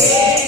Yes.